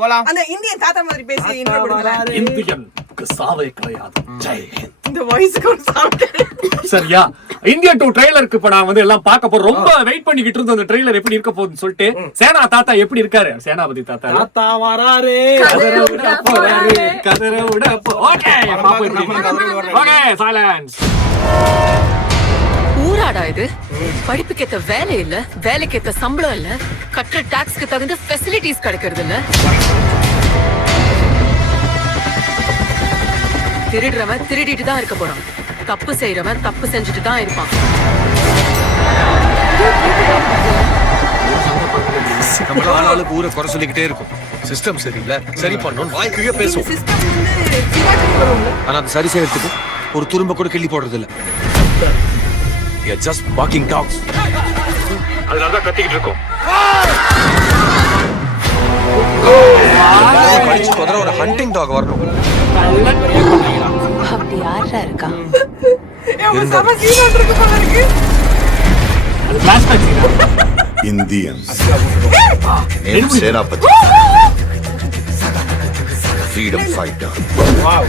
போலாம். அந்த இந்தியன் தாத்தா மாதிரி பேசி இன்ட்ரோ கொடுங்க. இந்தியனுக்கு சாவே கிடையாது. ஜெய் ஹிந்த். இந்த வாய்ஸ்க்கு ஒரு சவுண்ட். சரியா? இந்தியன் 2 ட்ரைலருக்கு இப்ப நான் வந்து எல்லாம் பார்க்க போறோம். ரொம்ப வெயிட் பண்ணிக்கிட்டு இருந்த அந்த ட்ரைலர் எப்படி இருக்க போகுதுன்னு சொல்லிட்டு சேனா தாத்தா எப்படி இருக்காரு? சேனாபதி தாத்தா தாத்தா வராரே. Okay okay silence. ஊராடா இது? படிப்புக்கு ஏத்த வேலை இல்ல, வேலைக்கு ஏத்த சம்பளம் இல்ல, கட்டுற டாக்ஸ்க்கு தகுந்த ஃபெசிலிட்டிஸ் கிடைக்கிறது இல்ல. திருடுறவன் திருடிட்டு தான் இருக்க போறான், தப்பு செய்யறவன் தப்பு செஞ்சுட்டு தான் இருப்பான். ஆளுக்கு ஊரை குறை சொல்லிக்கிட்டே இருக்கும். சிஸ்டம் சரியில்லை, சரி பண்ணணும் வாய்க்குள்ளே பேசும். சிஸ்டம் வந்து சிவாஜி வரும்ல. ஆனா அது சரி செய்யறதுக்கு ஒரு துரும்ப கூட கிள்ளி போடுறது இல்ல. We are just walking dogs. அதனால தான் கத்திக்கிட்டு இருக்கோம். கழிச்சு குதிரை ஒரு ஹண்டிங் டாக் வரணும். அப்படி யாரா இருக்கா? சம சீன் இருக்கு போல இருக்கு. அது flashback scene. Indians. Name Senapati. Freedom fighter. Wow.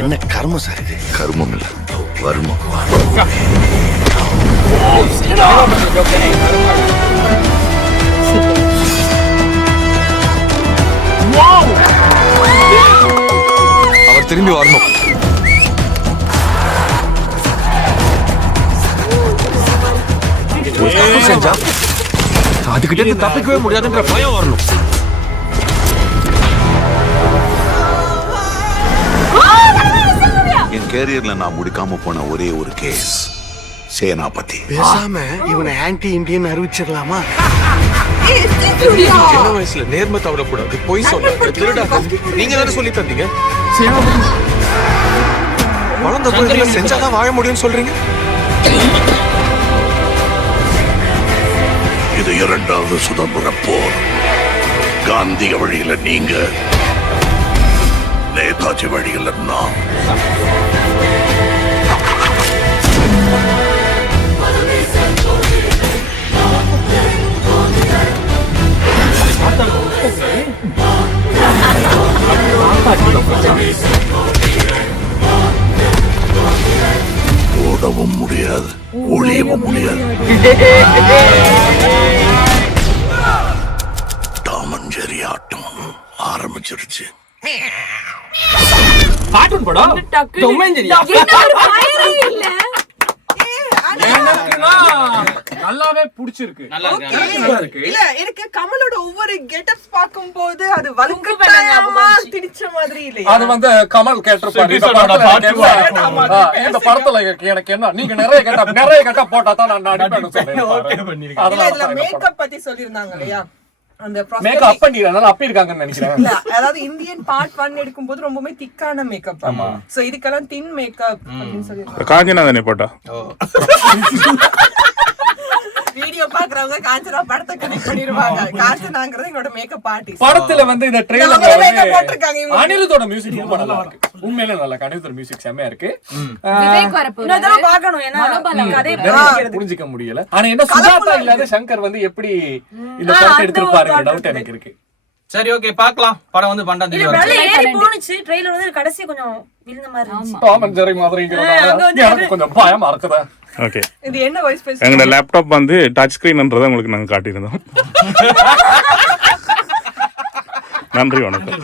என்ன கர்மம் சார் இது? கர்மம் இல்ல, வர்மம். அவர் திரும்பி வரணும். தப்பு செஞ்சா அதுகிட்ட இருந்து தப்பிக்கவே முடியாதுன்ற பயம் வரணும். என் கேரியர்ல நான் முடிக்காம போன ஒரே ஒரு கேஸ் சேனாபதி. பேசாம இவனை ஆன்டி இந்தியன் அறிவிச்சிடலாமா? சின்ன வயசுல நேர்மை தவறக்கூடாது, பொய் சொல்லாத, திருடா. நீங்க தானே சொல்லி தந்தீங்க. வளர்ந்த பிள்ளைகளை செஞ்சாதான் வாழ முடியும்னு சொல்றீங்க. இது 2வது சுதந்திர போர். காந்திய வழியில நீங்க, நேதாஜி வழியில நான். ஓடவும் முடியாது, ஒளியவும் முடியாது. டாமன் ஜெரி ஆட்டம் ஆரம்பிச்சிருச்சு. கார்ட்டூன் படம் டொமேஞ்சரியா? எனக்குனா நல்லாவே பிடிச்சிருக்கு. நல்லா இருக்கு. இல்ல எனக்கு கமலோட ஒவ்வொரு கெட்டப்ஸ் பாக்கும்போது அது வலுக்கட்டாயமா திணிச்ச மாதிரி இல்லையா? அது வந்து கமல் கேட்டிருப்பாரு இந்த படத்துல. எனக்கு என்ன, நீங்க நிறைய கெட்டப் போட்டா தான் நான் நடிப்பேன்னு சொல்றேன். இல்ல இதுல மேக்கப் பத்தி சொல்லிருந்தாங்க இல்லையா? அந்த மேக்கப் பண்ணிடுறாங்க, அப்படி இருக்காங்கன்னு நினைக்கிறேன். இல்ல அதாவது இந்தியன் பார்ட் 1 எடுக்கும்போது ரொம்பவே திக்கான மேக்கப். சோ இதுக்கெல்லாம் தின் மேக்கப் அப்படின்னு சொல்லிருக்காங்க. காஞ்சனாதானே போட்டா வீடியோ பாக்குறவங்க காஞ்சனா படத்தை கனெக்ட் பண்ணிடுவாங்க. காஞ்சனாங்கிறது எங்களோட மேக்கப் ஆர்டிஸ்ட். படத்துல வந்து இந்த ட்ரெய்லர்ல மேக்கப் போட்டுருக்காங்க இவங்க. அனிருத்தோட மியூசிக் ரொம்ப நல்லா இருக்கு. உண்மையிலே நல்லா அனிருத்தோட மியூசிக் செமையா இருக்கு. இதெல்லாம் பார்க்கணும், ஏன்னா கதை புரிஞ்சிக்க முடியல. ஆனா என்ன சுஜாதா இல்லாத சங்கர் வந்து எப்படி இந்த படத்தை எடுத்திருப்பாருங்க டவுட் எனக்கு இருக்கு. சரி ஓகே பார்க்கலாம். படம் வந்து 12ஆம் தேதி வருது. ஏறி போனுச்சு. ட்ரெய்லர் வந்து கடைசி கொஞ்சம் விழுந்த மாதிரி இருந்துச்சு. டாம் அண்ட் ஜெரி மாதிரிங்கிறதால எனக்கு கொஞ்சம் பயமா இருக்குதா. ஓகே, இது என்ன வாய்ஸ் பேசுறீங்க? எங்களோட லேப்டாப் வந்து டச் ஸ்கிரீன்ன்றதை உங்களுக்கு நாங்கள் காட்டியிருந்தோம். நன்றி, வணக்கம்.